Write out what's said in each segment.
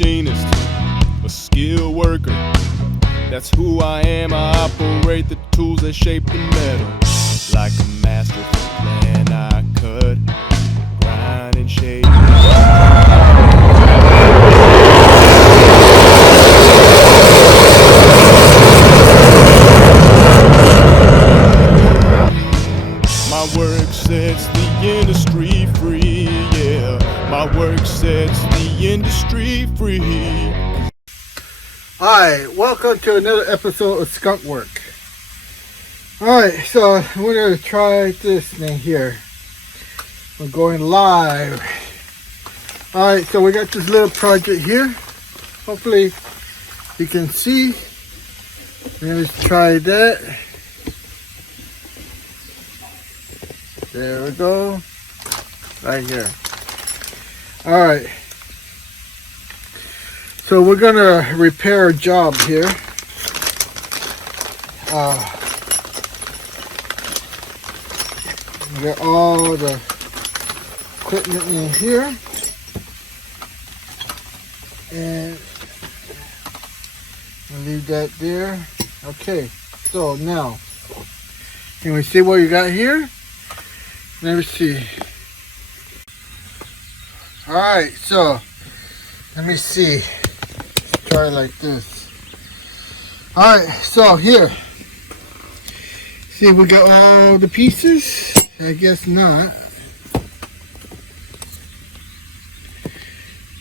machinist, a skilled worker. That's who I am. I operate the tools that shape the metal. Like a masterful plan, I cut, grind, and shape. My work sets the industry free, yeah. My work sets the industry free. Hi, welcome to another episode of Skunk Works. Alright, so we're going to try this thing here. We're going live. Alright, so we got this little project here. Hopefully you can see. Let's try that. There we go. Right here. Alright. So we're gonna repair a job here. We got all the equipment in here, and we'll leave that there. Okay. So now, can we see what you got here? Let me see. All right. So let me see. Try it like this. Alright, so here. See, we got all the pieces? I guess not.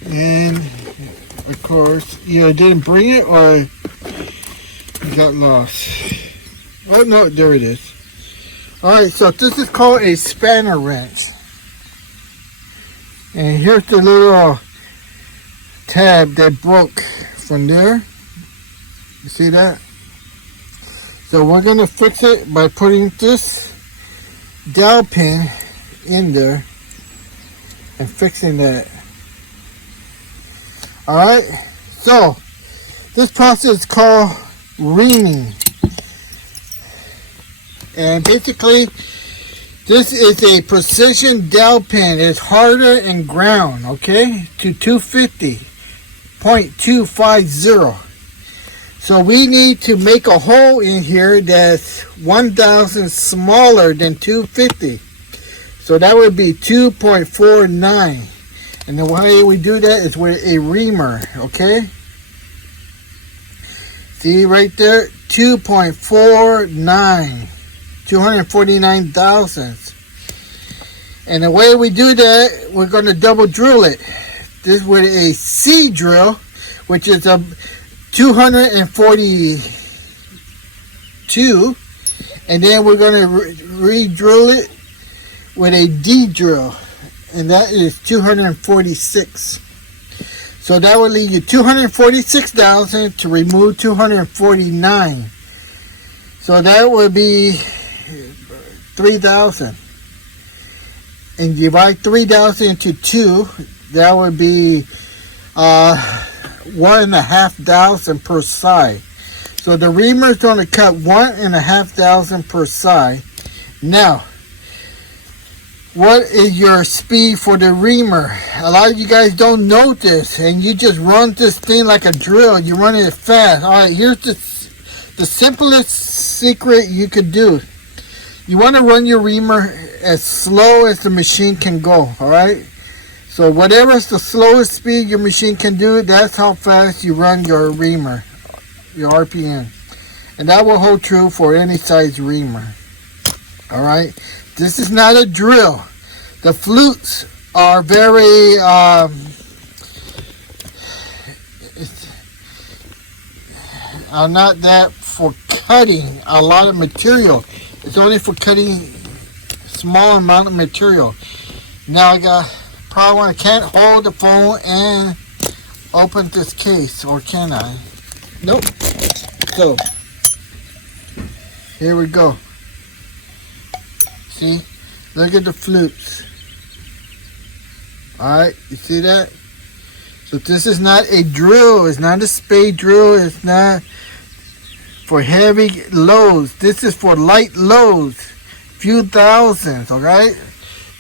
And of course, either didn't bring it or it got lost. Oh no, there it is. Alright, so this is called a spanner wrench. And here's the little tab that broke from there. You see that? So we're going to fix it by putting this dowel pin in there and fixing that. Alright, so this process is called reaming, and basically this is a precision dowel pin. It's harder and ground, okay, to 250.250. So we need to make a hole in here that's 1,000 smaller than 250. So that would be 2.49. And the way we do that is with a reamer, okay? See right there, 2.49. 249 thousandths. And the way we do that, we're going to double drill it. This with a C drill, which is a 242, and then we're going to re-drill it with a D drill, and that is 246. So that will leave you 246,000 to remove 249. So that would be 3,000. And divide 3,000 into 2, that would be 1,500 per side. So the reamer is going to cut 1,500 per side. Now, what is your speed for the reamer? A lot of you guys don't know this, and you just run this thing like a drill. You're running it fast. All right, here's the simplest secret you could do. You want to run your reamer as slow as the machine can go. All right. So whatever is the slowest speed your machine can do, that's how fast you run your reamer, your RPM. And that will hold true for any size reamer. Alright, this is not a drill. The flutes are very, are not that for cutting a lot of material. It's only for cutting small amount of material. Now I got problem, I can't hold the phone and open this case, or can I? Nope. So here we go. See, look at the flutes. Alright, you see that? So this is not a drill, it's not a spade drill, it's not for heavy loads. This is for light loads, few thousands, alright?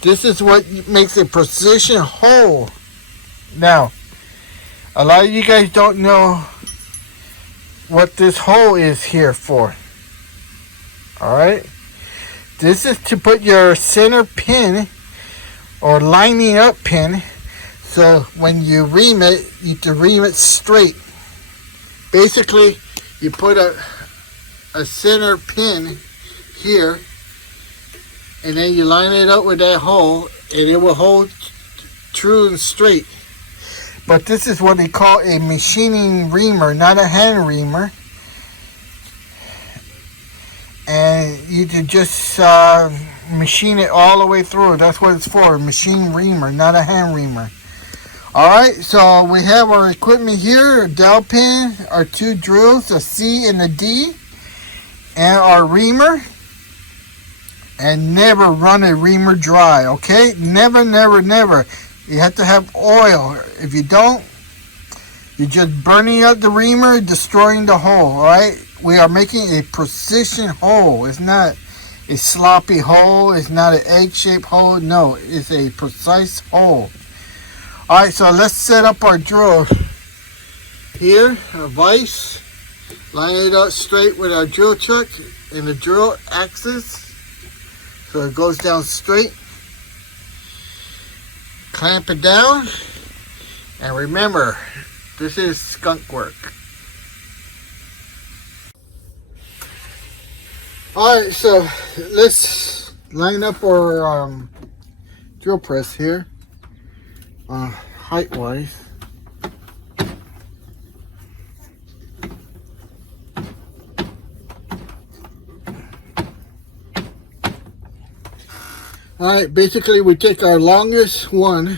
This is what makes a precision hole. Now, A lot of you guys don't know what this hole is here for. Alright? This is to put your center pin or lining up pin, so when you ream it, you have to ream it straight. Basically, you put a center pin here, and then you line it up with that hole, and it will hold true and straight. But this is what they call a machining reamer, not a hand reamer. And you can just machine it all the way through. That's what it's for, a machine reamer, not a hand reamer. Alright, so we have our equipment here, a dowel pin, our 2 drills, a C and a D, and our reamer. And never run a reamer dry, okay? Never, never, never. You have to have oil. If you don't, you're just burning up the reamer, destroying the hole, alright? We are making a precision hole. It's not a sloppy hole. It's not an egg-shaped hole. No, it's a precise hole. Alright, so let's set up our drill. Here, a vise. Line it up straight with our drill chuck and the drill axis. So it goes down straight. Clamp it down. And remember, this is Skunk Work. Alright, so let's line up our drill press here, height wise. Alright, basically we take our longest one,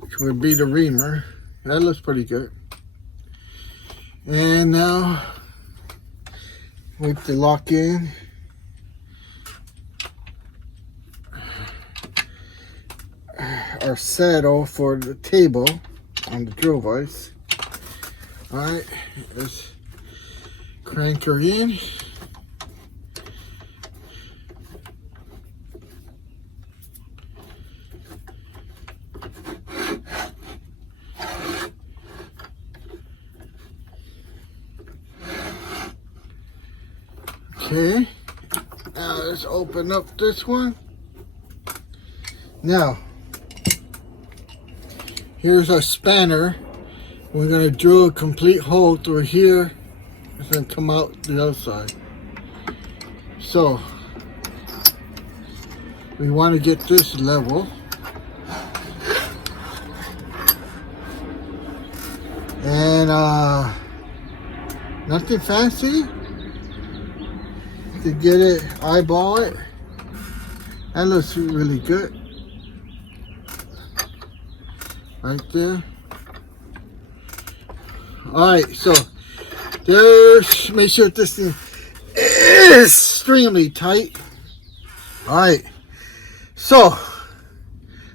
which would be the reamer. That looks pretty good. And now we have to lock in our saddle for the table on the drill vise. Alright, let's crank her in. Okay, now let's open up this one. Now, here's our spanner. We're going to drill a complete hole through here. It's going to come out the other side. So, we want to get this level. And nothing fancy. To get it, eyeball it. That looks really good. Right there. Alright, so there's, make sure this thing is extremely tight. Alright, so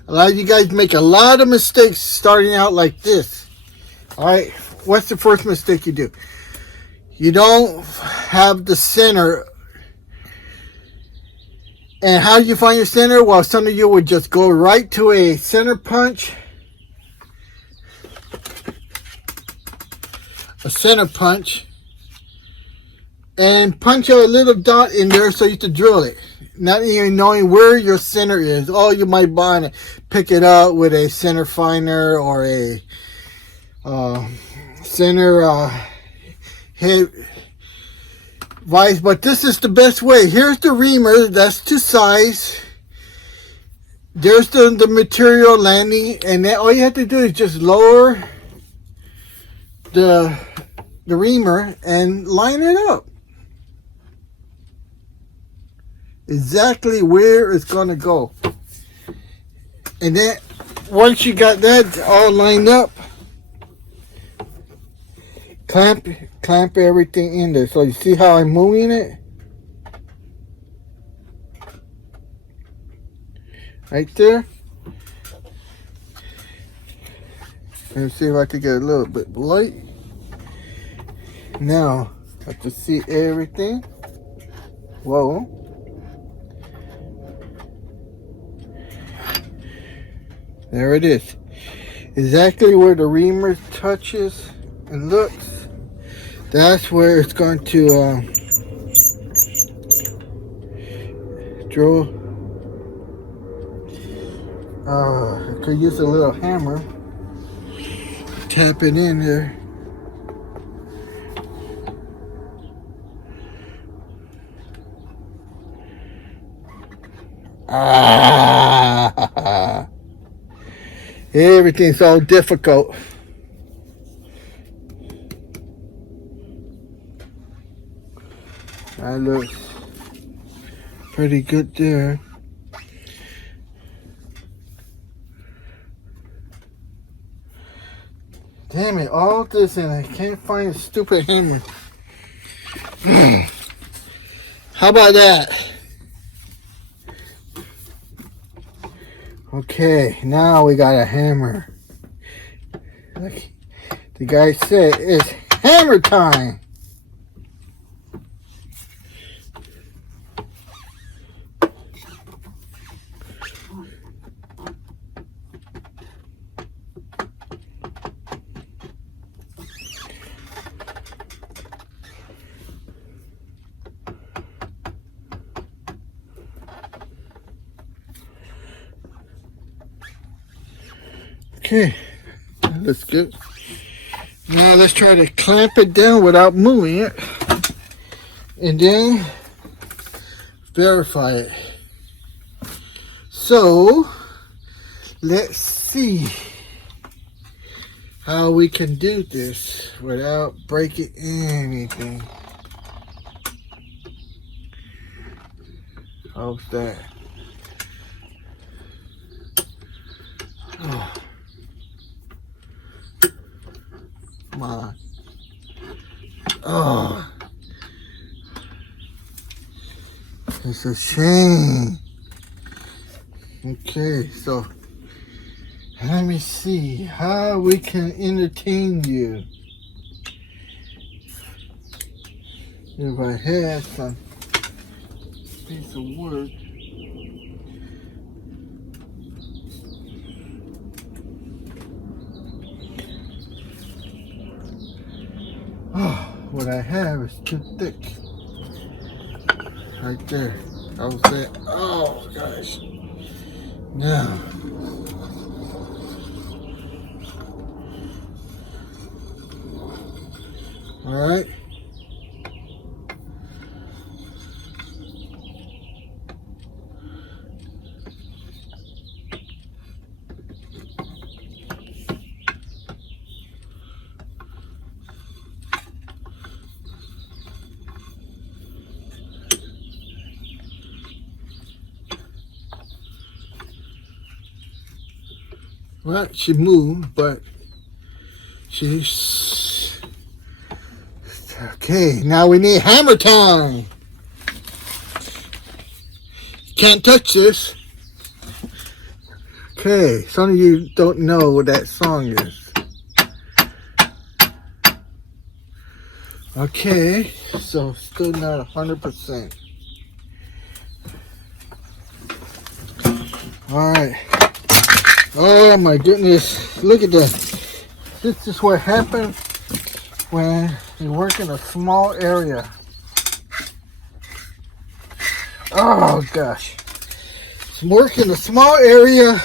a lot of you guys make a lot of mistakes starting out like this. Alright, what's the first mistake you do? You don't have the center. And how do you find your center? Well, some of you would just go right to a center punch. A center punch. And punch a little dot in there so you can drill it. Not even knowing where your center is. Oh, you might buy and pick it up with a center finder or a center head vise, but this is the best way. Here's the reamer, that's to size. There's the material landing, and then all you have to do is just lower the reamer and line it up exactly where it's gonna go. And then once you got that all lined up, clamp everything in there. So you see how I'm moving it? Right there. Let's see if I can get a little bit light. Now, I have to see everything. Whoa. There it is. exactly where the reamer touches and looks. That's where it's going to drill. I could use a little hammer. Tap it in there. Everything's all difficult. That looks pretty good there. Damn it, all this and I can't find a stupid hammer. How about that? Okay, now we got a hammer. Like the guy said, it's hammer time. Okay, that's good. Now let's try to clamp it down without moving it. And then verify it. So, let's see how we can do this without breaking anything. How's that? Oh. Come on. Oh. It's a shame. Okay, so let me see how we can entertain you. If I had some piece of wood. Oh, what I have is too thick. Right there. I was there. Oh gosh. Now. Alright. Well, she moved, but she's okay. Now we need hammer time. Can't touch this. Okay, some of you don't know what that song is. Okay, so still not 100%. All right. Oh my goodness, look at that. This is what happens when you work in a small area. Oh gosh. Work in a small area.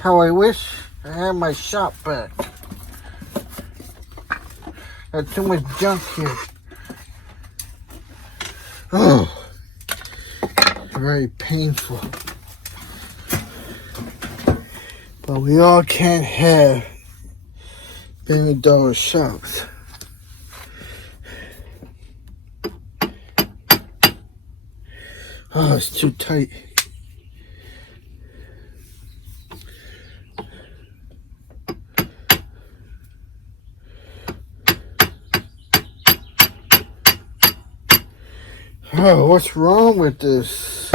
How I wish I had my shop back. Got too much junk here. Oh, very painful. But we all can't have $1 shops. Oh, it's too tight. Oh, what's wrong with this?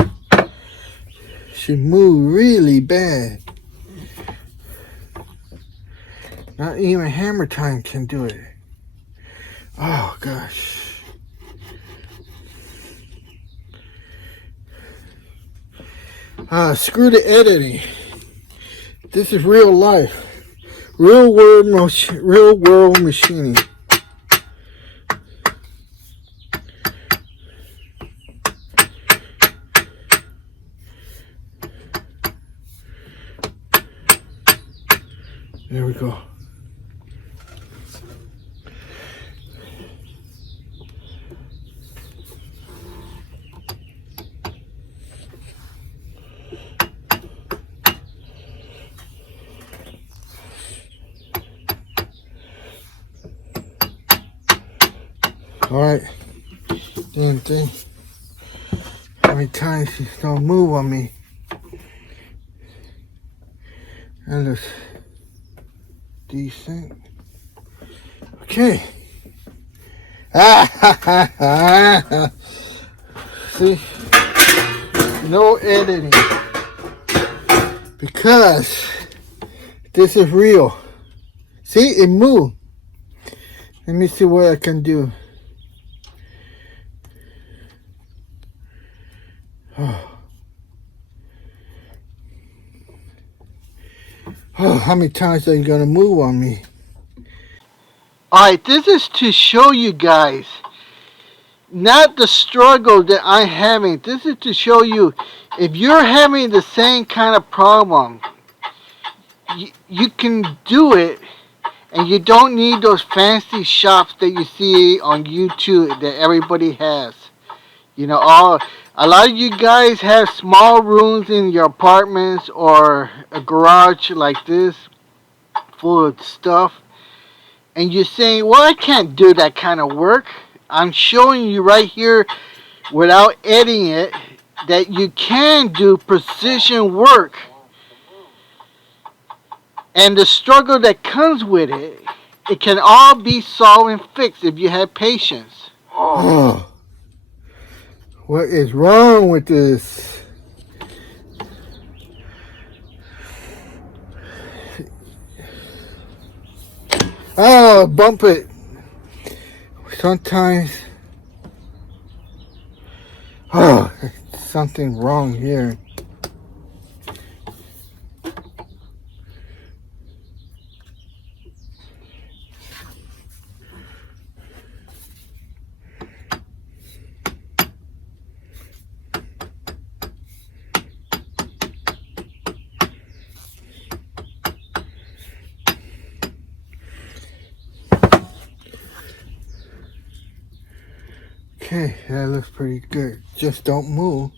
She moved really bad. Not even hammer time can do it. Oh gosh. Screw the editing. This is real life. real world machining. There we go. All right, damn thing. How many times she's gonna move on me? That looks decent. Okay. See, no editing because this is real. See, it moved. Let me see what I can do. Oh, how many times are you gonna move on me? Alright, this is to show you guys not the struggle that I'm having. This is to show you if you're having the same kind of problem, you can do it, and you don't need those fancy shops that you see on YouTube that everybody has. You know, a lot of you guys have small rooms in your apartments or a garage like this full of stuff, and you're saying, well, I can't do that kind of work. I'm showing you right here without editing it that you can do precision work, and the struggle that comes with it, it can all be solved and fixed if you have patience. Oh. What is wrong with this? Oh, bump it. Sometimes, oh, something wrong here. Okay, that looks pretty good. Just don't move.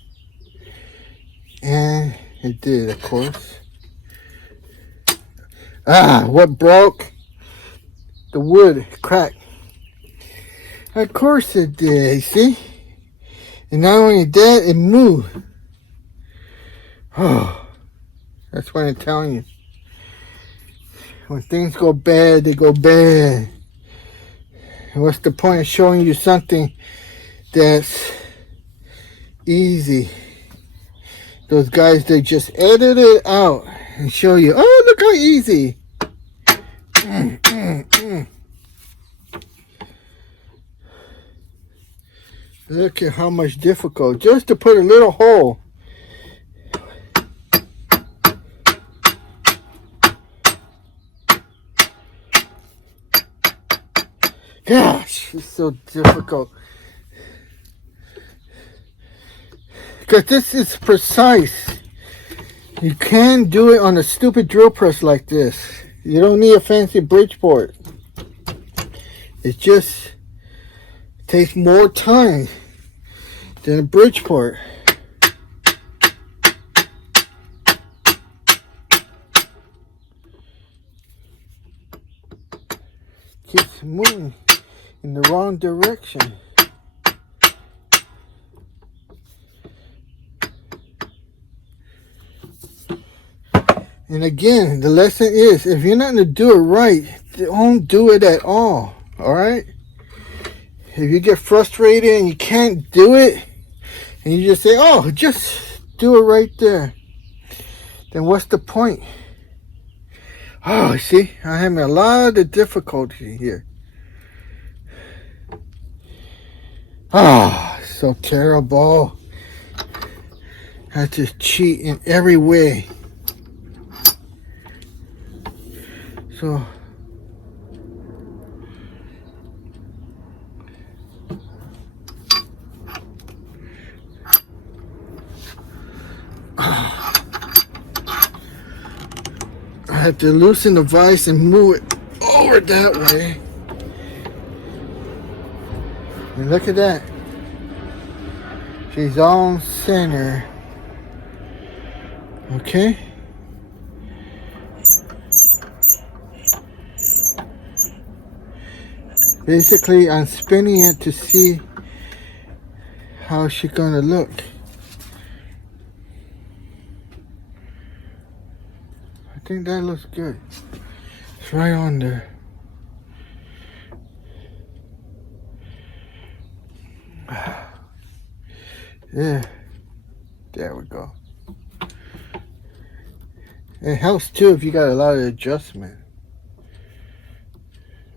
And it did, of course. Ah, what broke? The wood cracked. Of course it did, see? And not only that, it moved. Oh, that's what I'm telling you. When things go bad, they go bad. And what's the point of showing you something that's easy? Those guys, they just edit it out and show you, oh, look how easy. Look at how much difficult just to put a little hole. Gosh, it's so difficult. Because this is precise. You can do it on a stupid drill press like this. You don't need a fancy Bridgeport. It just takes more time than a Bridgeport. Keeps moving in the wrong direction. And again, the lesson is, if you're not going to do it right, don't do it at all. Alright? If you get frustrated and you can't do it, and you just say, oh, just do it right there, then what's the point? Oh, see, I'm having a lot of difficulty here. Ah, so terrible. I just cheat in every way. So I have to loosen the vise and move it over that way. And look at that. She's on center. Okay. Basically, I'm spinning it to see how she's gonna look. I think that looks good. It's right on there. Yeah, there we go. It helps too if you got a lot of adjustment.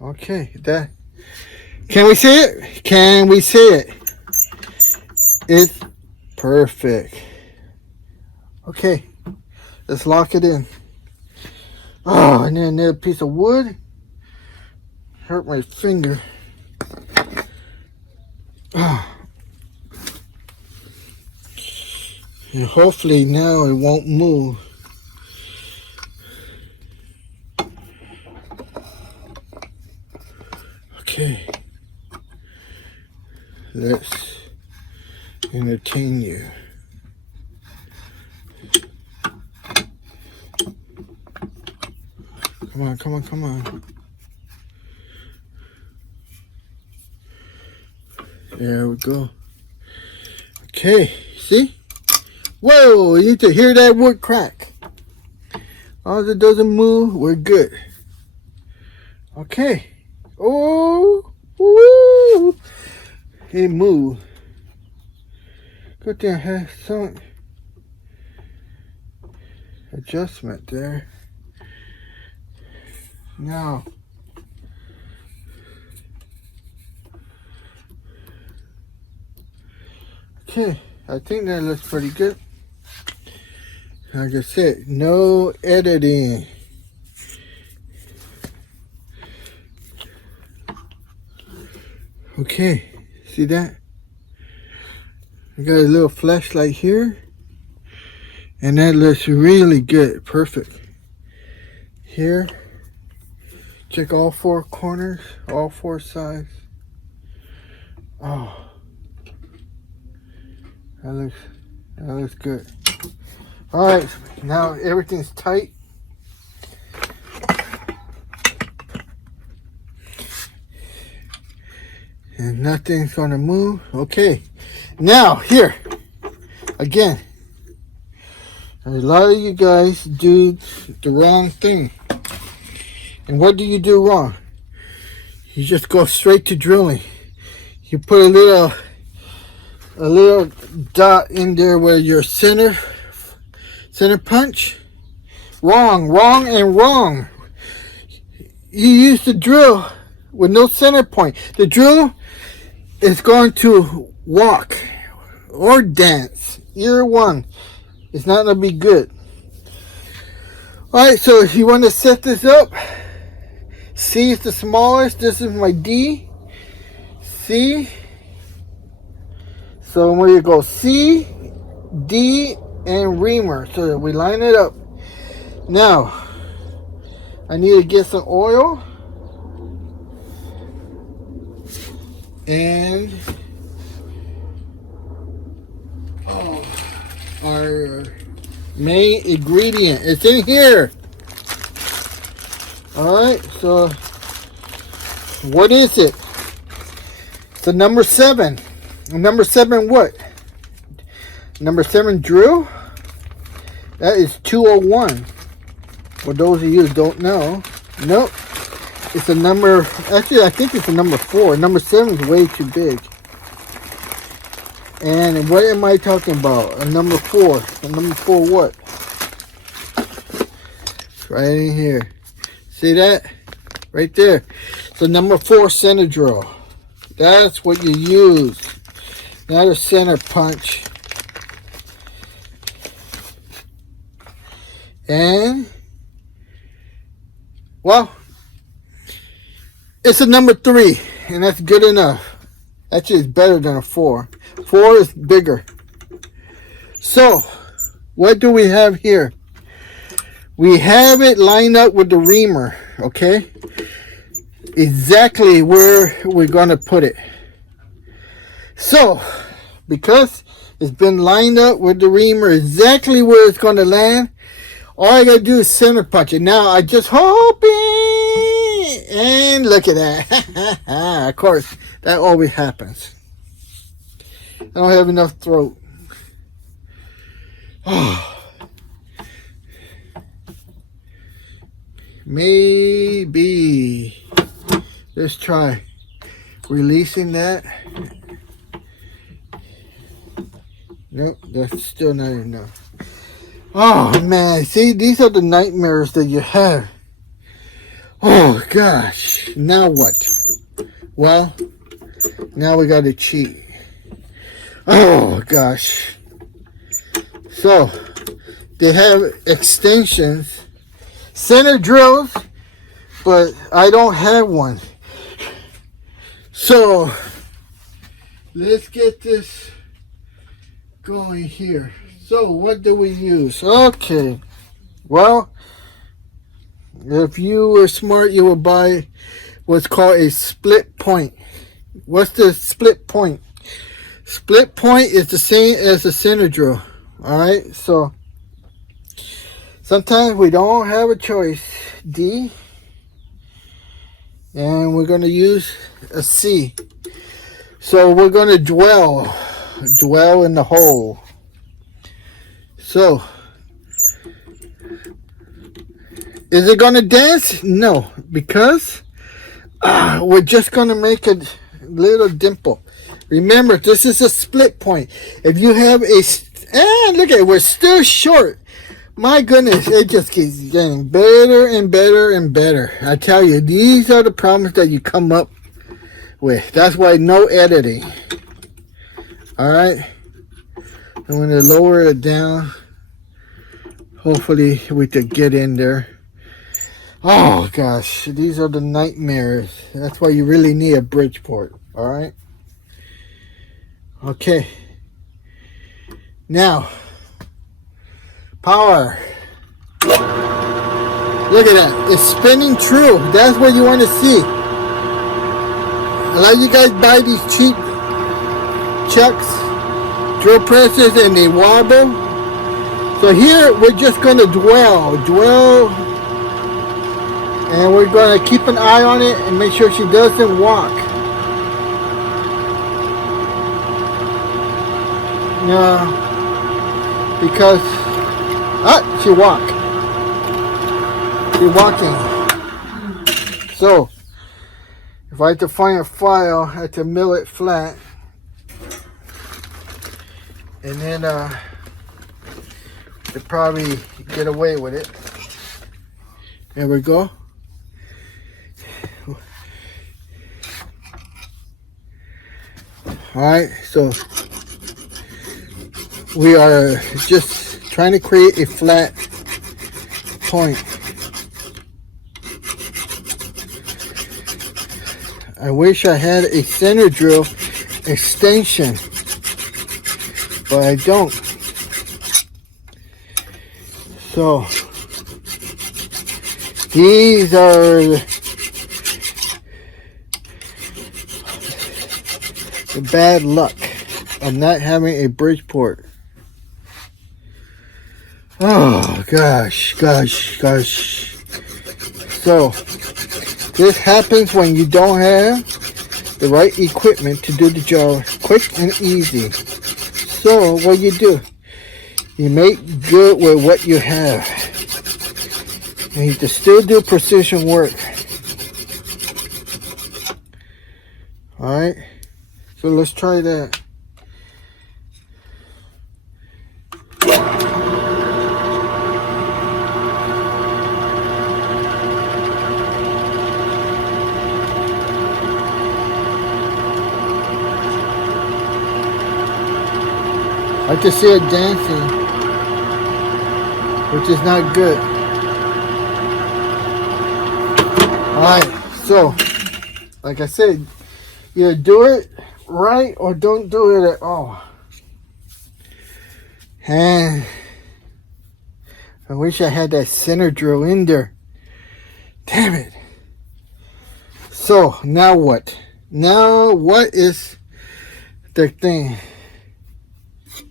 Okay, that. Can we see it? Can we see it? It's perfect. Okay, let's lock it in. Oh, and then another piece of wood. Hurt my finger. Oh. And hopefully now it won't move. Okay. Let's entertain you. Come on, come on, come on. There we go. Okay, see? Whoa, you need to hear that wood crack. As long as it doesn't move, we're good. Okay. Oh, woo. It moved. Good thing I had some adjustment there. Now, okay, I think that looks pretty good. Like I said, no editing. Okay, see that? I got a little flashlight here, and that looks really good. Perfect. Here, check all four corners, all four sides. Oh, that looks good. All right, now everything's tight. And nothing's gonna move. Okay, now here, again, a lot of you guys do the wrong thing. And what do you do wrong? You just go straight to drilling. You put a little dot in there where your center punch. Wrong, wrong, and wrong. You use the drill with no center point. The drill is going to walk or dance. Either one. It's not going to be good. Alright, so if you want to set this up, C is the smallest. This is my D. C. So I'm going to go C, D, and Reamer. So we line it up. Now, I need to get some oil. And our main ingredient. It's in here. Alright, so what is it? It's a number 7. Number 7 what? Number 7 drill? That is 201. For those of you who don't know. Nope. It's a number, actually I think it's a number 4. Number 7 is way too big. And what am I talking about? A number 4. A number 4 what? It's right in here. See that? Right there. It's a number 4 center drill. That's what you use. Not a center punch. And Well, it's a number 3, and that's good enough. Actually, it's better than a 4. 4 is bigger. So, what do we have here? We have it lined up with the reamer, okay? Exactly where we're going to put it. So, because it's been lined up with the reamer exactly where it's going to land, all I got to do is center punch it. Now, I just hope it, and look at that. Of course, that always happens. I don't have enough throat. Maybe. Let's try releasing that. Nope, that's still not enough. Oh man, see, these are the nightmares that you have. Oh gosh, now what? Well, now we got to cheat. Oh gosh. So, they have extensions, center drills, but I don't have one. So, let's get this going here. So, what do we use? Okay. Well, if you were smart, you would buy what's called a split point. What's the split point? Split point is the same as a center drill. Alright, so sometimes we don't have a choice. D. And we're going to use a C. So we're going to dwell in the hole. So, is it going to dance? No, because we're just going to make a little dimple. Remember, this is a split point. If you have a, look at it, we're still short. My goodness, it just keeps getting better and better and better. I tell you, these are the problems that you come up with. That's why no editing. Alright. I'm going to lower it down. Hopefully we could get in there. Oh gosh, these are the nightmares. That's why you really need a Bridgeport. Alright. Okay. Now, power. Look at that. It's spinning true. That's what you want to see. A lot of you guys buy these cheap chucks, drill presses, and they wobble. So here, we're just going to dwell. And we're going to keep an eye on it and make sure she doesn't walk. No, because she walked. She's walking. So if I had to find a file, I had to mill it flat, and then to probably get away with it. There we go. All right, so we are just trying to create a flat point. I wish I had a center drill extension, but I don't. So these are the bad luck of not having a Bridgeport. Oh gosh. So this happens when you don't have the right equipment to do the job quick and easy. So what do? You make good with what you have. And you can still do precision work. Alright. So let's try that. I can see it dancing, which is not good. Alright, so like I said, either do it right or don't do it at all. And I wish I had that center drill in there. Damn it. So now what? Now what is the thing?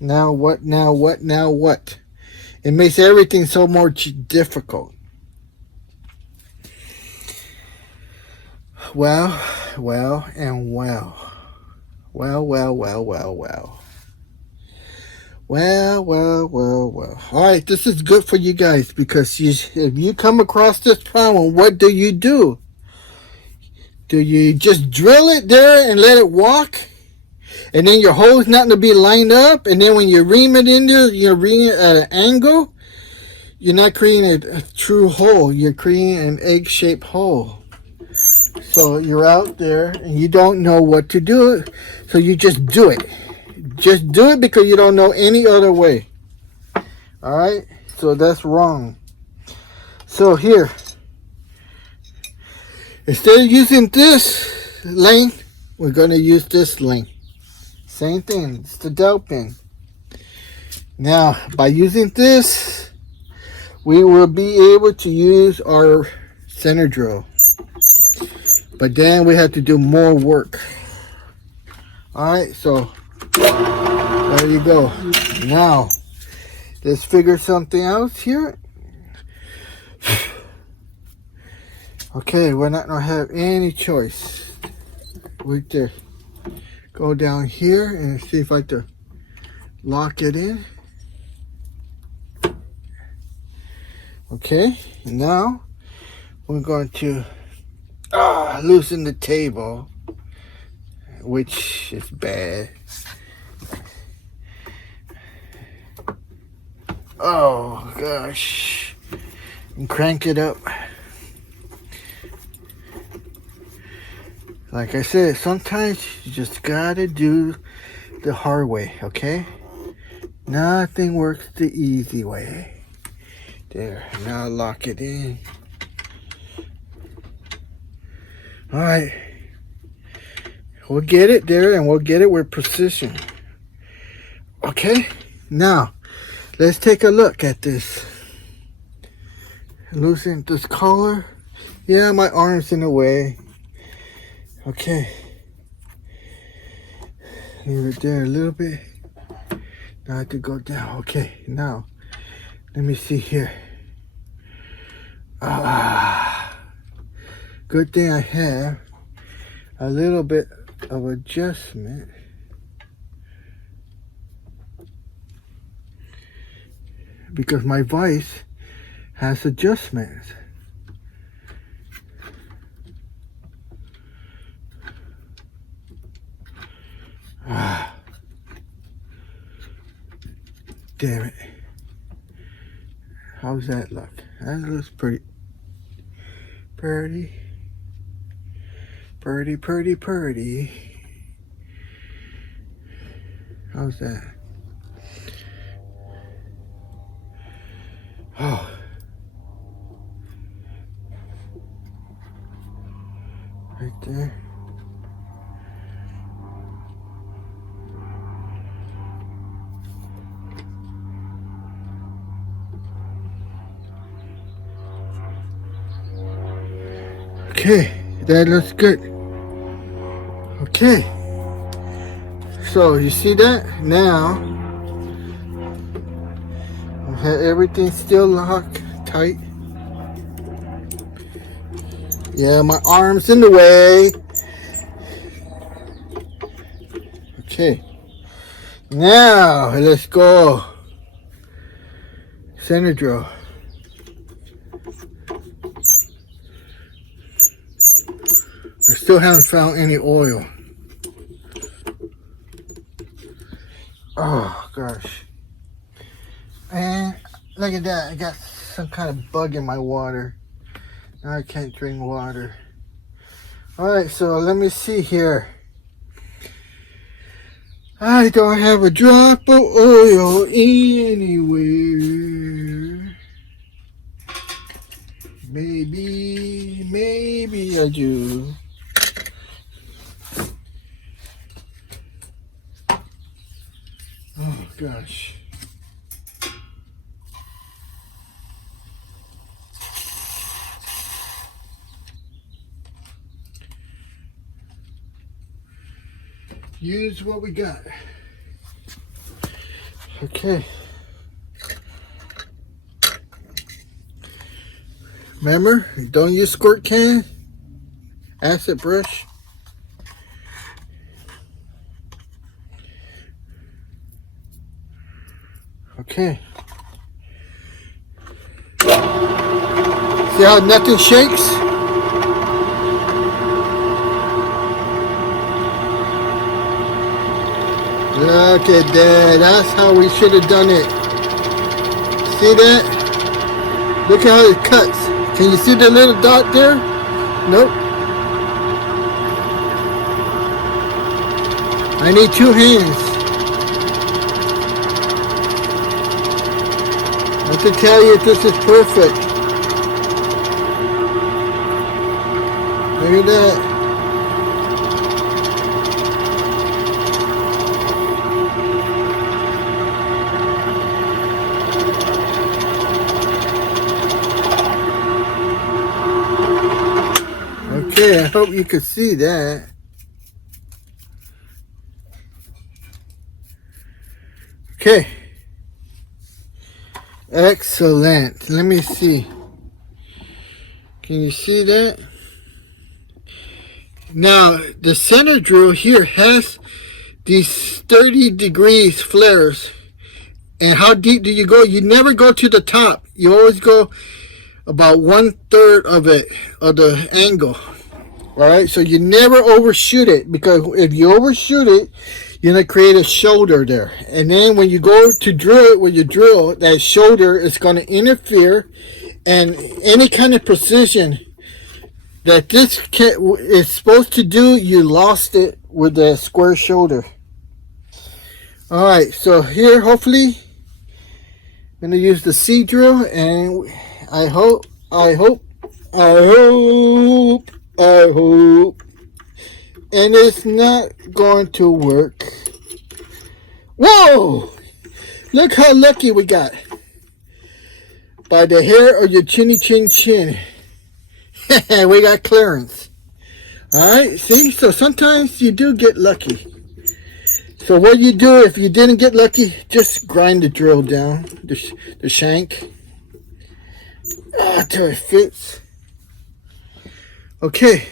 Now what? Now what? Now what? It makes everything so much difficult. Well. Well. Alright, this is good for you guys because if you come across this problem, what do? Do you just drill it there and let it walk? And then your hole's not going to be lined up? And then when you ream it in there, you're reaming it at an angle? You're not creating a true hole. You're creating an egg-shaped hole. So you're out there and you don't know what to do. So you just do it. Just do it because you don't know any other way. Alright? So that's wrong. So here. Instead of using this length, we're going to use this length. Same thing. It's the dowel pin. Now, by using this, we will be able to use our center drill. But then we have to do more work. Alright, so there you go. Now, let's figure something out here. Okay, we're not going to have any choice. We just go down here and see if I can lock it in. Okay, now we're going to loosen the table, which is bad. Oh gosh, and crank it up. Like I said, sometimes you just gotta do the hard way, okay? Nothing works the easy way. There, now lock it in. Alright. We'll get it there and we'll get it with precision. Okay? Now, let's take a look at this. Loosen this collar. Yeah, my arm's in the way. Okay. Leave it there a little bit. Now I have to go down. Okay, now let me see here. Good thing I have a little bit of adjustment. Because my vise has adjustments. Damn it. How's that look? That looks pretty. Pretty. How's that? Oh. Right there. Okay, that looks good. Okay, so you see that? Now I have everything still locked tight. Yeah, my arm's in the way. Okay, now let's go. Center drill. I still haven't found any oil. Oh gosh. And look at that, I got some kind of bug in my water. Now I can't drink water. Alright, so let me see here. I don't have a drop of oil anywhere. Maybe I do. Oh gosh. Use what we got. Okay. Remember, don't use squirt can, acid brush. Okay. See how nothing shakes? Look at that. That's how we should have done it. See that? Look how it cuts. Can you see the little dot there? Nope. I need 2 hands. I can tell you this is perfect. Look at that. Okay, I hope you can see that. Okay. Excellent. Let me see. Can you see that? Now, the center drill here has these 30 degrees flares. And how deep do you go? You never go to the top. You always go about 1/3 of it, of the angle. Alright, so you never overshoot it, because if you overshoot it, you're going to create a shoulder there. And then when you go to drill it with your drill, that shoulder is going to interfere, and any kind of precision that this is supposed to do, you lost it with the square shoulder. Alright, so here hopefully I'm going to use the C drill, and I hope, and it's not going to work. Whoa! Look how lucky we got. By the hair of your chinny chin chin. We got clearance. Alright, see? So sometimes you do get lucky. So what you do if you didn't get lucky, just grind the drill down, the shank. Till it fits. Okay.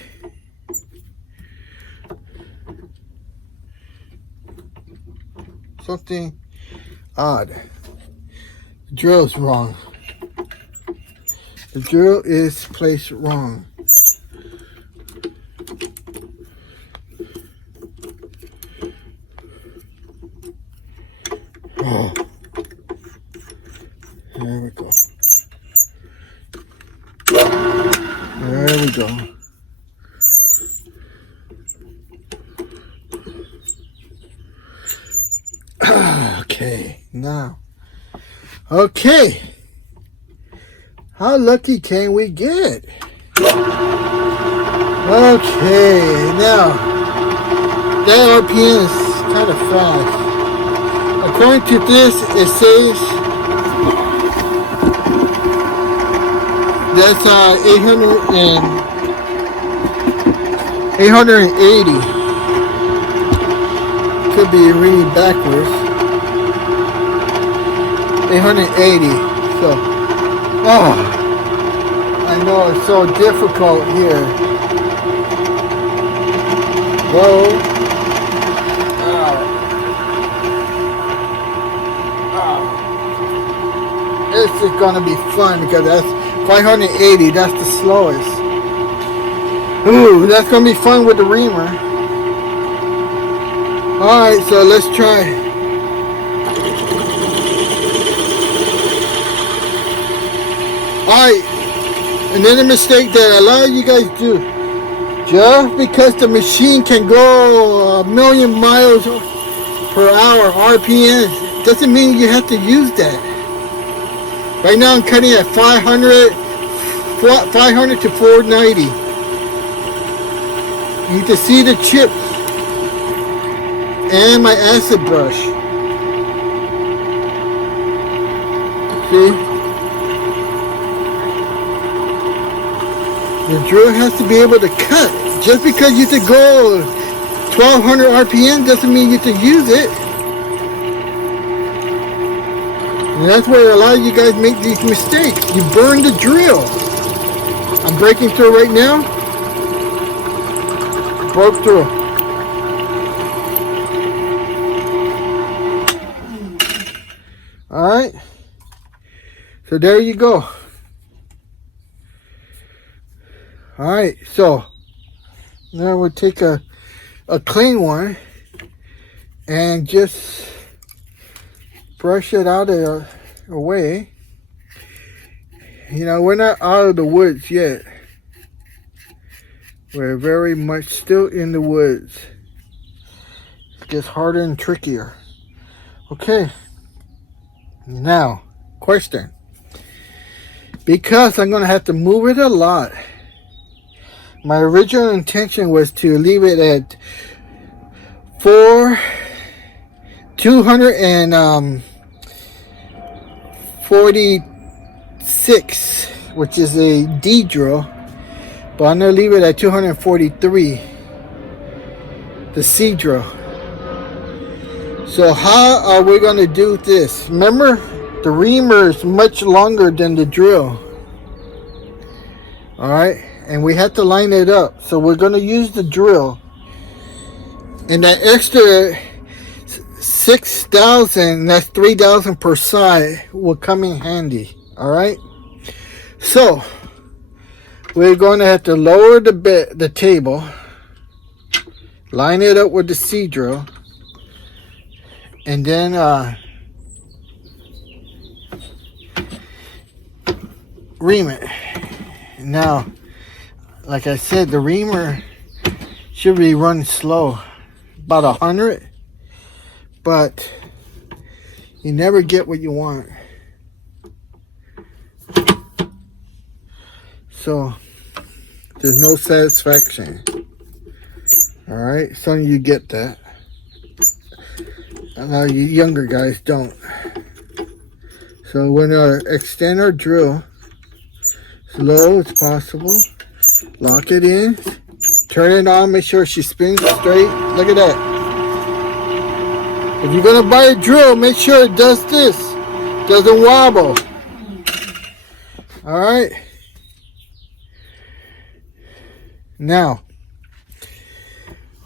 Something odd. The drill is wrong. The drill is placed wrong. Oh. There we go. There we go. Okay, now. Okay. How lucky can we get? Okay, now. That RPM is kind of fast. According to this, it says that's 880. Could be reading backwards. 880. So, oh, I know it's so difficult here. Whoa. This is gonna be fun because that's 580. That's the slowest. Ooh, that's gonna be fun with the reamer. Alright, so let's try. Alright, another mistake that a lot of you guys do. Just because the machine can go 1,000,000 miles per hour RPM doesn't mean you have to use that. Right now I'm cutting at 500, 500 to 490. You can see the chips and my acid brush. See? The drill has to be able to cut. Just because you can go 1200 RPM doesn't mean you can use it. And that's where a lot of you guys make these mistakes. You burn the drill. I'm breaking through right now. Broke through. Alright. So there you go. Alright, so now we'll take a clean one and just brush it out of the way. You know, we're not out of the woods yet. We're very much still in the woods. It gets harder and trickier. Okay. Now, question. Because I'm going to have to move it a lot. My original intention was to leave it at 246, which is a D drill, but I'm going to leave it at 243, the C drill. So how are we going to do this? Remember, the reamer is much longer than the drill. Alright, and we have to line it up. So we're going to use the drill. And that extra 6,000, that's 3,000 per side, will come in handy. Alright, so we're going to have to lower the table, line it up with the C drill, and then ream it. Now, like I said, the reamer should be running slow, about 100, but you never get what you want. So there's no satisfaction. Alright, some of you get that. A lot of you younger guys don't. So we're going to extend our drill slow as possible. Lock it in. Turn it on. Make sure she spins straight. Look at that. If you're going to buy a drill, make sure it does this. Doesn't wobble. Alright. Now,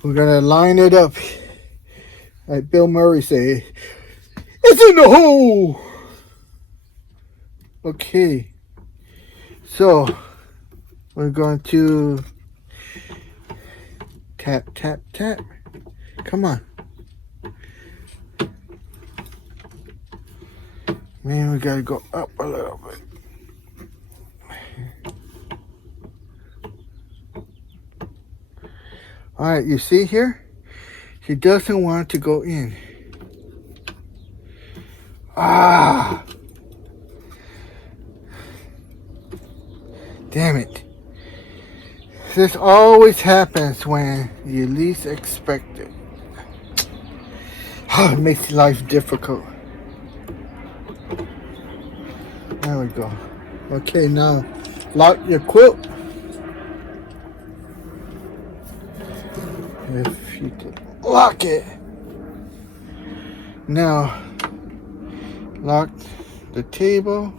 we're going to line it up. Like Bill Murray say, it's in the hole. Okay. So, we're going to tap, tap, tap. Come on. Man, we got to go up a little bit. Alright, you see here? She doesn't want to go in. Ah! Damn it. This always happens when you least expect it. Oh, it makes life difficult. There we go. Okay, now lock your quilt. If you can lock it. Now lock the table.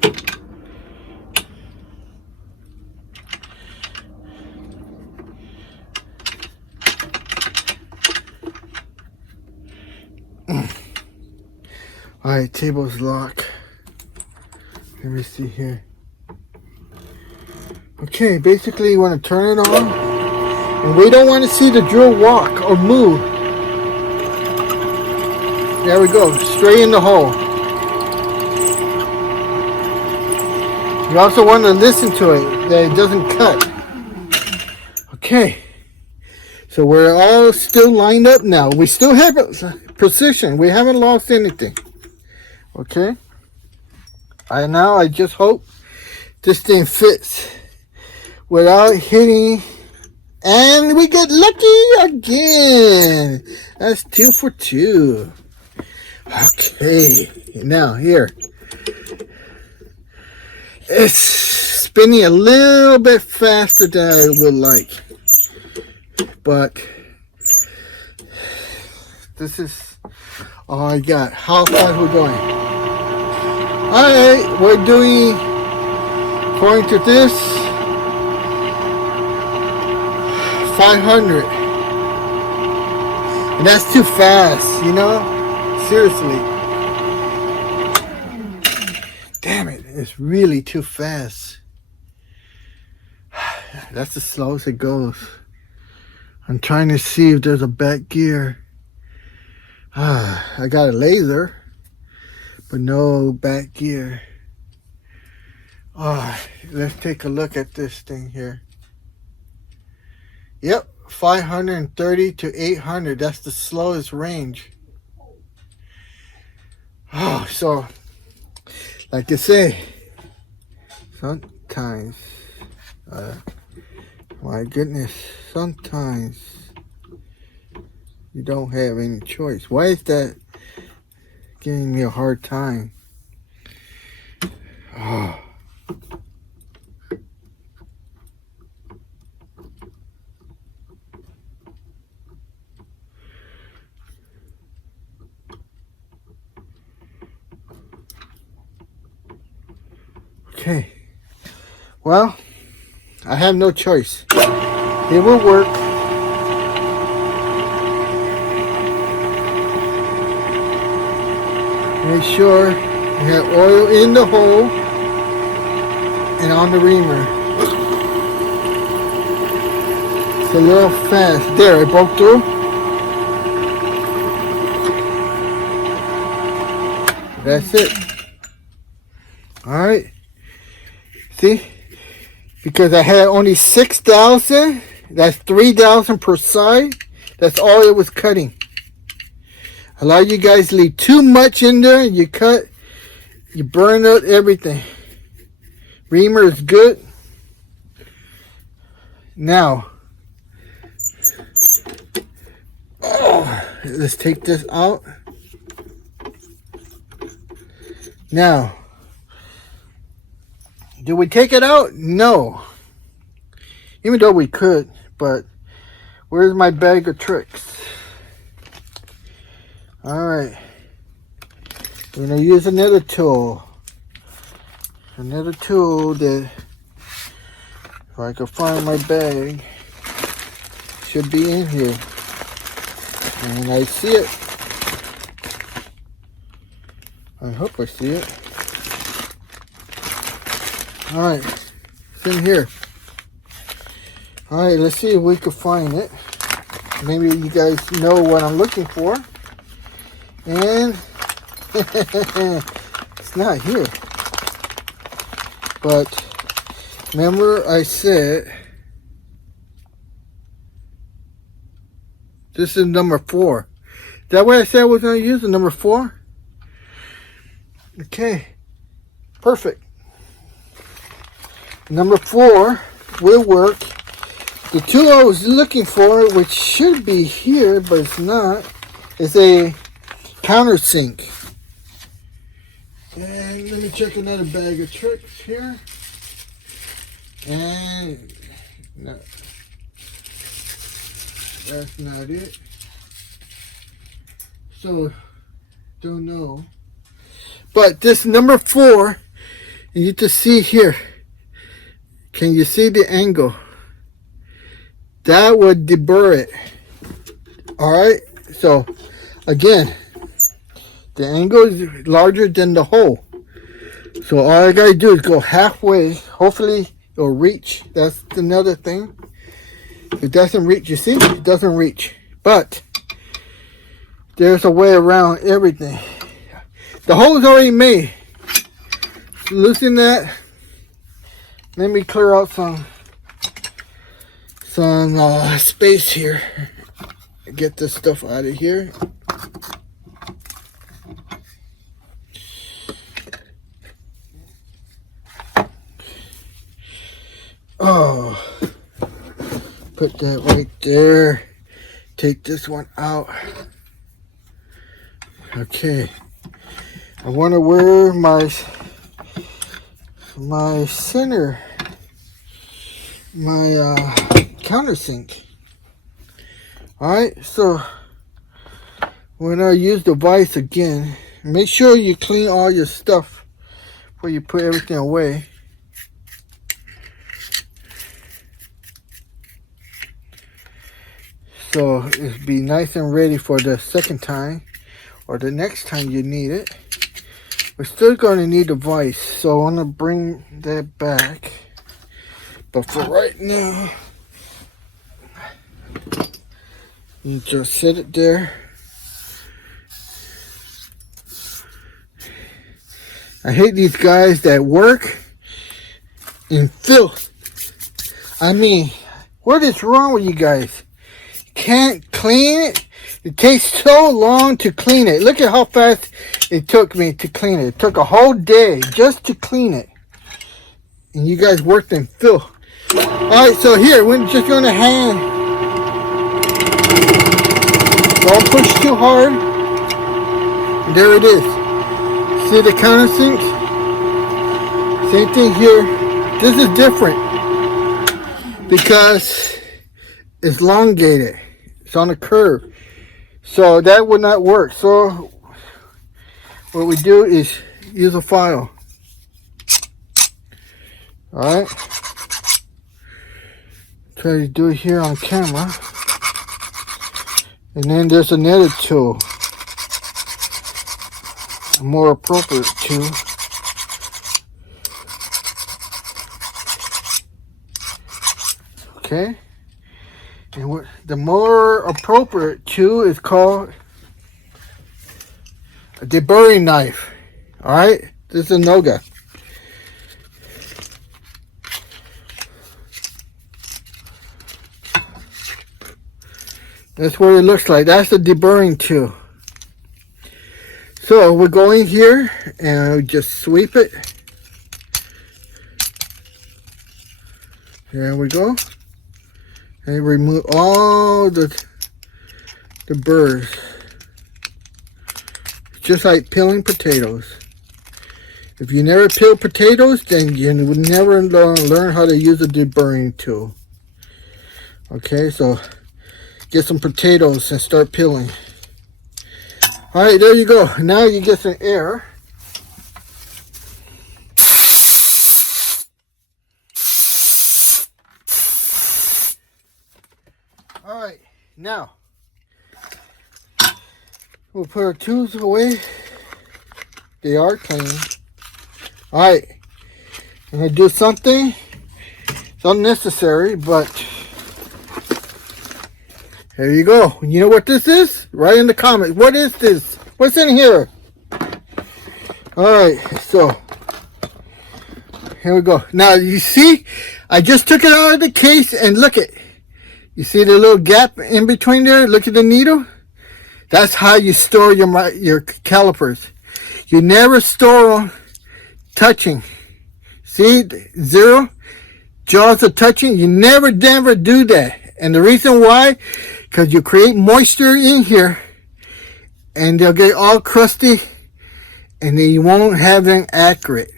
Alright, table's locked. Let me see here. Okay, basically you want to turn it on. And we don't want to see the drill walk or move. There we go, straight in the hole. You also want to listen to it, that it doesn't cut. Okay. So we're all still lined up now. We still have precision. We haven't lost anything. Okay. I just hope this thing fits without hitting. And we get lucky again. That's 2 for 2. Okay, now here. It's spinning a little bit faster than I would like. But this is all I got. How fast we're going. Alright, we're doing, according to this, 500. And that's too fast, you know? Seriously. Damn it, it's really too fast. That's the slowest it goes. I'm trying to see if there's a back gear. I got a laser, but no back gear. Let's take a look at this thing here. Yep, 530 to 800. That's the slowest range. So, like I say, sometimes, my goodness, sometimes you don't have any choice. Why is that giving me a hard time? Okay, well, I have no choice. It will work. Make sure you have oil in the hole and on the reamer. It's a little fast. There, it broke through. That's it. Alright. See? Because I had only 6,000. That's 3,000 per side. That's all it was cutting. A lot of you guys leave too much in there. You cut. You burn out everything. Reamer is good. Now. Let's take this out. Now. Do we take it out? No. Even though we could, but where's my bag of tricks? Alright. We're going to use another tool. Another tool that, if I can find my bag, should be in here. And I see it. I hope I see it. Alright, it's in here. Alright, let's see if we can find it. Maybe you guys know what I'm looking for. And it's not here. But remember I said this is number 4. Is that what I said I was going to use? The number 4? Okay, perfect. Number 4 will work. The tool I was looking for, which should be here, but it's not, is a countersink. And let me check another bag of tricks here. And no, that's not it. So, don't know. But this number 4, you need to see here. Can you see the angle? That would deburr it. Alright, so again, the angle is larger than the hole. So all I gotta do is go halfway. Hopefully it'll reach. That's another thing. If it doesn't reach, you see, it doesn't reach. But there's a way around everything. The hole is already made. Loosen that. Let me clear out some space here. Get this stuff out of here. Oh. put that right there. Take this one out. Okay. I wonder where my center, my countersink. Alright, so when I use the vise again, make sure you clean all your stuff before you put everything away. So it'll be nice and ready for the second time or the next time you need it. We're still going to need the vise, so I want to bring that back. But for right now, you just set it there. I hate these guys that work in filth. I mean, what is wrong with you guys? Can't clean it? It takes so long to clean it. Look at how fast it took me to clean it. It took a whole day just to clean it. And you guys worked in filth. Alright, so here, we're just going to hand. Don't push too hard. And there it is. See the countersink? Same thing here. This is different because it's elongated. It's on a curve. So that would not work. So what we do is use a file. Alright. Try to do it here on camera. And then there's another tool. A more appropriate tool. Okay. And what the more appropriate tool is called a deburring knife. Alright? This is a Noga. That's what it looks like. That's the deburring tool. So we're going here and we just sweep it. There we go. And remove all the burrs. Just like peeling potatoes. If you never peel potatoes, then you would never learn how to use a deburring tool. Okay, so get some potatoes and start peeling. Alright, there you go. Now you get some air. Alright, now we'll put our tools away. They are clean. Alright, I'm going to do something. It's unnecessary, but there you go. You know what this is? Write in the comments. What is this? What's in here? Alright, so here we go. Now you see, I just took it out of the case and look at. You see the little gap in between there? Look at the needle. That's how you store your calipers. You never store them touching. See, 0 jaws are touching. You never do that. And the reason why, because you create moisture in here and they'll get all crusty and then you won't have them accurate.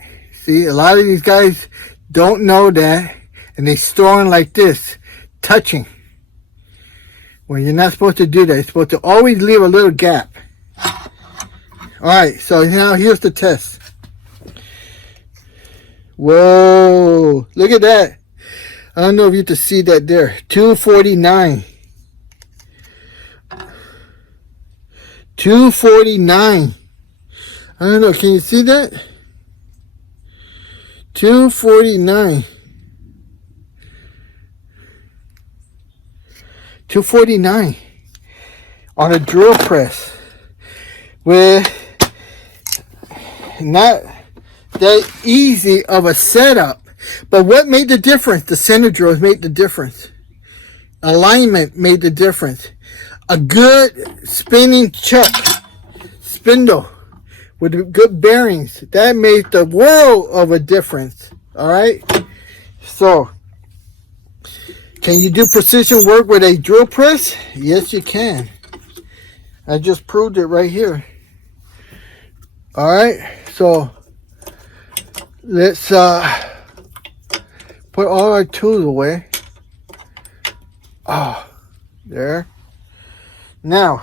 See, a lot of these guys don't know that and they store them like this, touching. When you're not supposed to do that. You're supposed to always leave a little gap. Alright, so now here's the test. Whoa, look at that. I don't know if you can see that there. 249. 249. I don't know, can you see that? 249. 249 on a drill press with not that easy of a setup. But what made the difference? The center drills made the difference. Alignment made the difference. A good spinning chuck, spindle with good bearings, that made the world of a difference. All right. So Can you do precision work with a drill press? Yes, you can. I just proved it right here. All right, so let's put all our tools away. Oh, there. Now,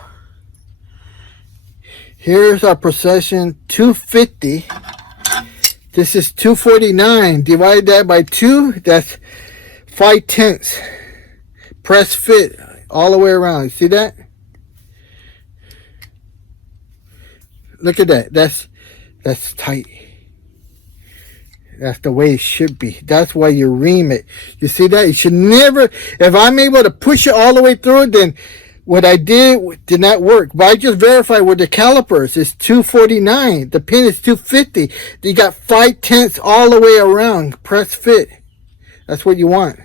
here's our precision 250. This is 249. Divide that by 2. That's 5/10. Press fit all the way around. You see that? Look at that. That's tight. That's the way it should be. That's why you ream it. You see that? You should never, if I'm able to push it all the way through it, then what I did not work. But I just verified with the calipers. It's 249. The pin is 250. You got 5/10 all the way around. Press fit. That's what you want.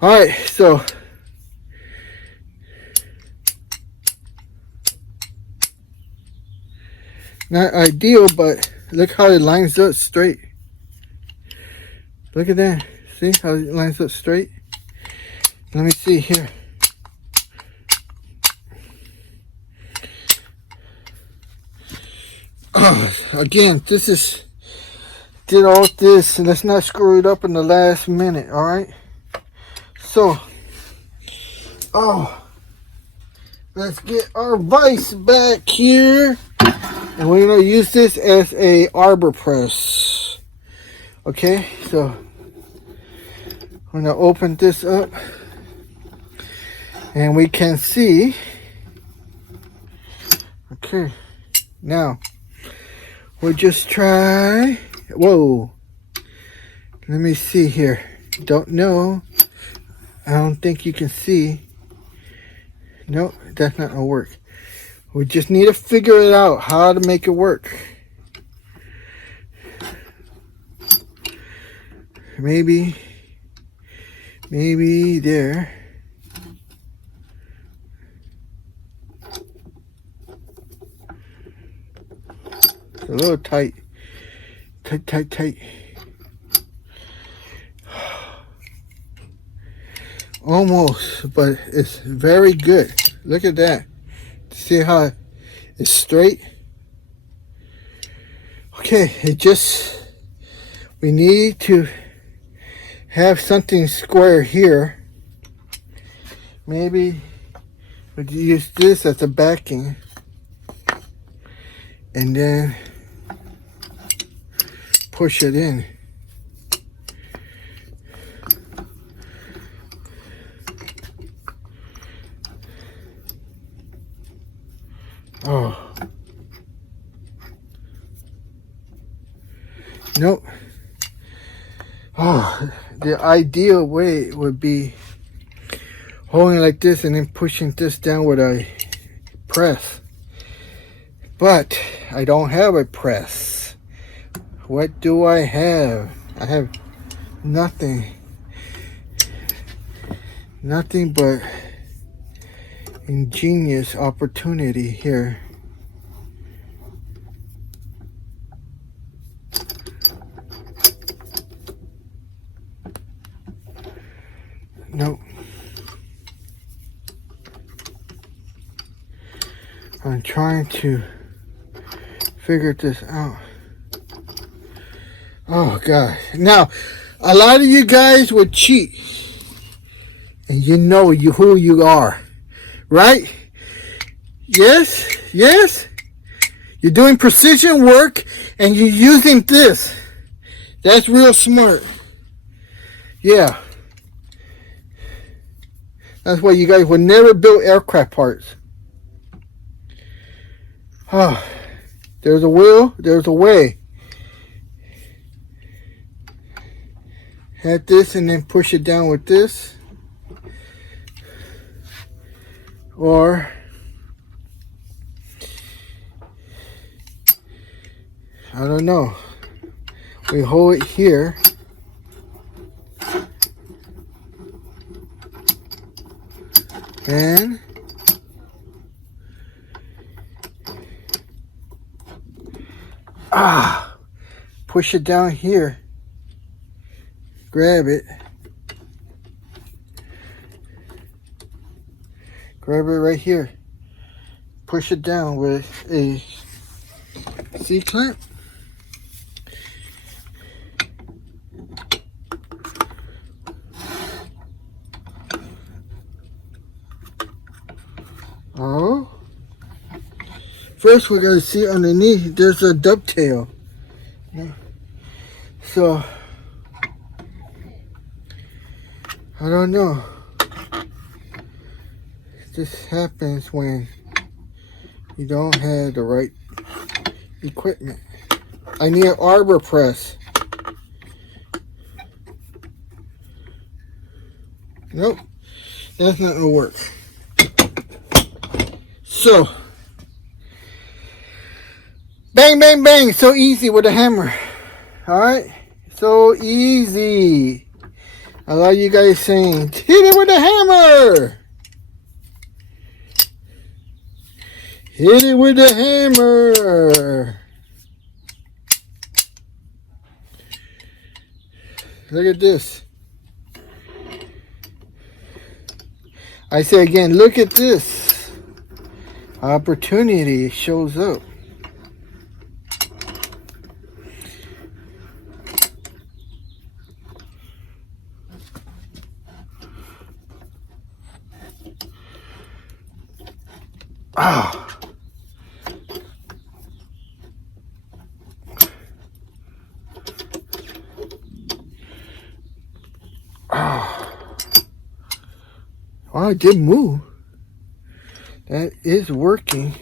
All right, so not ideal, but look how it lines up straight. Look at that. See how it lines up straight? Let me see here. Again, this is did all this, and let's not screw it up in the last minute. All right. So, let's get our vise back here, and we're gonna use this as a arbor press. Okay, so I'm gonna open this up, and we can see. Okay, now we'll just try. Whoa, let me see here. Don't know. I don't think you can see. Nope, that's not gonna work. We just need to figure it out how to make it work. Maybe there. It's a little tight. Tight. Almost, but it's very good. Look at that. See how it's straight? Okay, we need to have something square here. Maybe we could use this as a backing, and then push it in. Oh. Nope. Oh, the ideal way would be holding like this and then pushing this down with a press. But I don't have a press. What do I have? I have nothing. Nothing but ingenious opportunity here. Nope. I'm trying to figure this out. Oh God. Now, a lot of you guys would cheat. And you know who you are. Right? Yes? You're doing precision work and you're using this. That's real smart. Yeah. That's why you guys would never build aircraft parts. Oh, there's a will, there's a way. Have this and then push it down with this. Or I don't know. We hold it here. And push it down here. Grab it. grab it right here, push it down with a C-clamp. Oh, first we gotta see underneath there's a dovetail. So I don't know. This happens when you don't have the right equipment. I need an arbor press. Nope, that's not gonna work. So, bang, bang, bang. So easy with a hammer. Alright? So easy. I love you guys saying, hit it with a hammer. Hit it with a hammer. Look at this. I say again, look at this. Opportunity shows up. Ah. Ah. Well, I did move. That is working.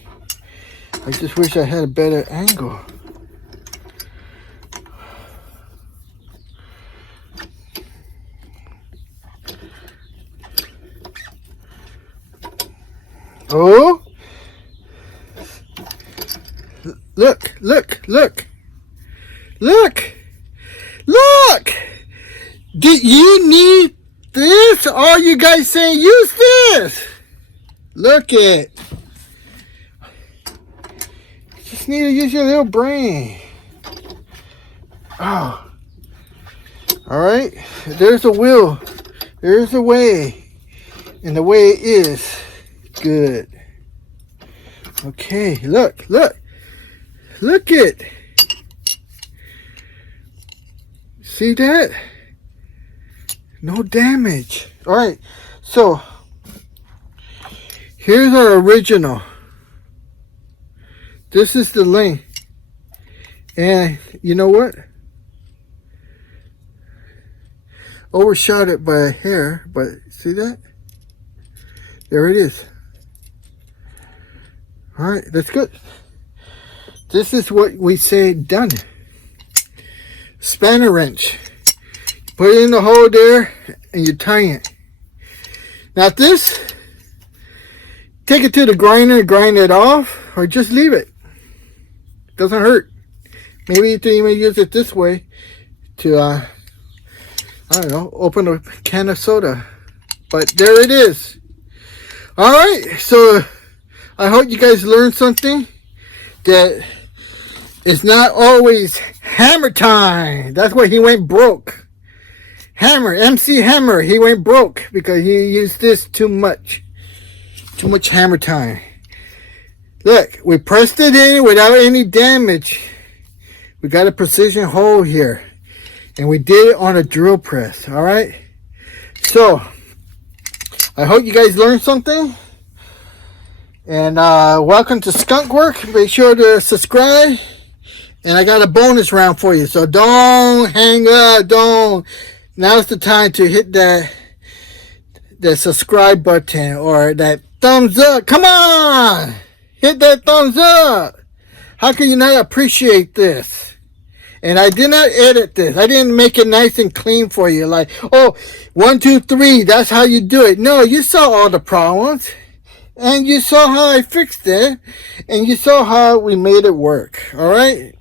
I just wish I had a better angle. Oh! Look, look, look. Look! Look! Do you need this? All you guys saying, use this! Look it. You just need to use your little brain. Oh. Alright. There's a will. There's a way. And the way is good. Okay. Look. Look. Look it. See that? No damage. Alright. So. Here's our original. This is the length. And you know what? Overshot it by a hair, but see that? There it is. Alright, that's good. This is what we say done. Spanner wrench. Put it in the hole there and you tie it. Now this, take it to the grinder, grind it off, or just leave it. Doesn't hurt. Maybe you can even use it this way to, I don't know, open a can of soda. But there it is. Alright, so I hope you guys learned something. That it's not always hammer time. That's why he went broke. Hammer, MC Hammer, he went broke because he used this too much. Too much hammer time. Look, we pressed it in without any damage. We got a precision hole here. And we did it on a drill press. Alright? So, I hope you guys learned something. And welcome to Skunk Works. Make sure to subscribe. And I got a bonus round for you. So don't hang up. Don't. Now's the time to hit that subscribe button or that thumbs up. Come on! Hit that thumbs up! How can you not appreciate this? And I did not edit this. I didn't make it nice and clean for you. Like, oh, 1, 2, 3, that's how you do it. No, you saw all the problems. And you saw how I fixed it. And you saw how we made it work. Alright?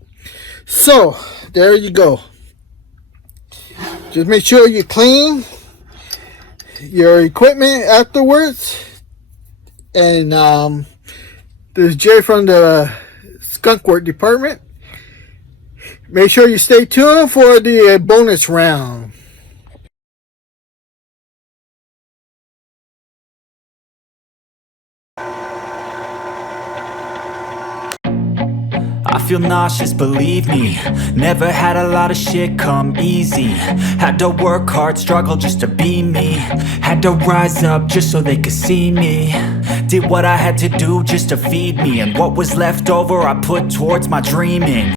So, there you go. Just make sure you clean your equipment afterwards. And this is Jay from the Skunk Works department. Make sure you stay tuned for the bonus round. I feel nauseous, believe me. Never had a lot of shit come easy. Had to work hard, struggle just to be me. Had to rise up just so they could see me. Did what I had to do just to feed me, and what was left over I put towards my dreaming.